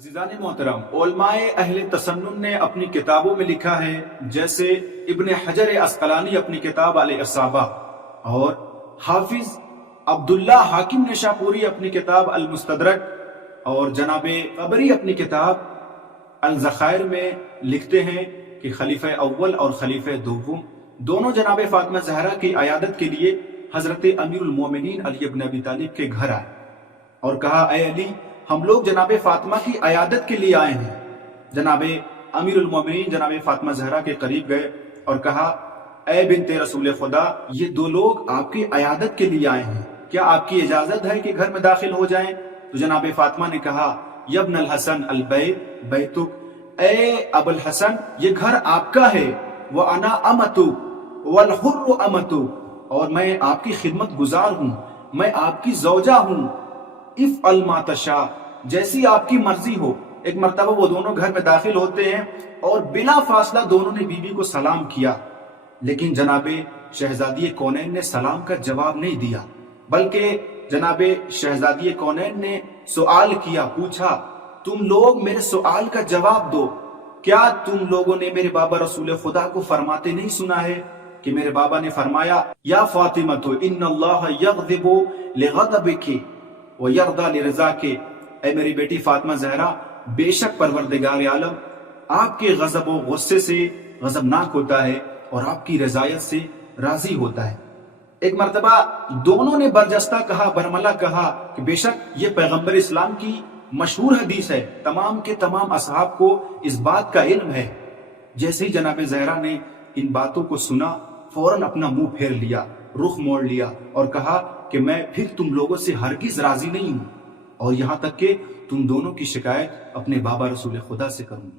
عزیزان محترم، علماء اہل تسنن نے اپنی کتابوں میں لکھا ہے، جیسے ابن حجر عسقلانی اپنی کتاب الاصابہ اور حافظ عبداللہ حاکم نشاپوری اپنی کتاب المستدرک اور جناب قبری اپنی کتاب الذخائر میں لکھتے ہیں کہ خلیفہ اول اور خلیفہ دوم دونوں جناب فاطمہ زہرا کی عیادت کے لیے حضرت امیر المومنین علی بن ابی طالب کے گھر آئے اور کہا، اے علی، ہم لوگ جناب فاطمہ کی عیادت کے لیے آئے ہیں۔ جناب امیر المومنین جناب فاطمہ زہرا کے قریب گئے اور کہا، اے بنت رسول خدا، یہ دو لوگ آپ کی عیادت کے لیے آئے ہیں، کیا آپ کی اجازت ہے کہ گھر میں داخل ہو جائیں؟ تو جناب فاطمہ نے کہا، یا ابن الحسن البیت بیتک، اے ابو الحسن، یہ گھر آپ کا ہے، وَأَنَا أَمَتُكَ وَالْحُرُّ أَمَتُكَ، اور میں آپ کی خدمت گزار ہوں، میں آپ کی زوجہ ہوں، افعل ما تشاء، جیسی آپ کی مرضی ہو۔ ایک مرتبہ وہ دونوں گھر میں داخل ہوتے ہیں اور بلا فاصلہ دونوں نے بی بی کو سلام کیا، لیکن جناب شہزادی کونین نے سلام کا جواب نہیں دیا، بلکہ جناب شہزادی کونین نے سوال کیا، پوچھا، تم لوگ میرے سوال کا جواب دو، کیا تم لوگوں نے میرے بابا رسول خدا کو فرماتے نہیں سنا ہے کہ میرے بابا نے فرمایا، یا فاطمہ ان اللہ یغضب لغضبک وَيَرْضَى لِرِضَاكِ، اے میری بیٹی فاطمہ زہرا، بے شک پروردگار عالم آپ کے غضب و غصے سے غضبناک ہوتا ہے اور آپ کی رضایت سے راضی ہوتا ہے۔ ایک مرتبہ دونوں نے برجستہ کہا، برملا کہا کہ بے شک یہ پیغمبر اسلام کی مشہور حدیث ہے، تمام کے تمام اصحاب کو اس بات کا علم ہے۔ جیسے ہی جناب زہرا نے ان باتوں کو سنا، فوراً اپنا منہ پھیر لیا، رخ موڑ لیا اور کہا کہ میں پھر تم لوگوں سے ہرگز راضی نہیں ہوں، اور یہاں تک کہ تم دونوں کی شکایت اپنے بابا رسول خدا سے کروں گی۔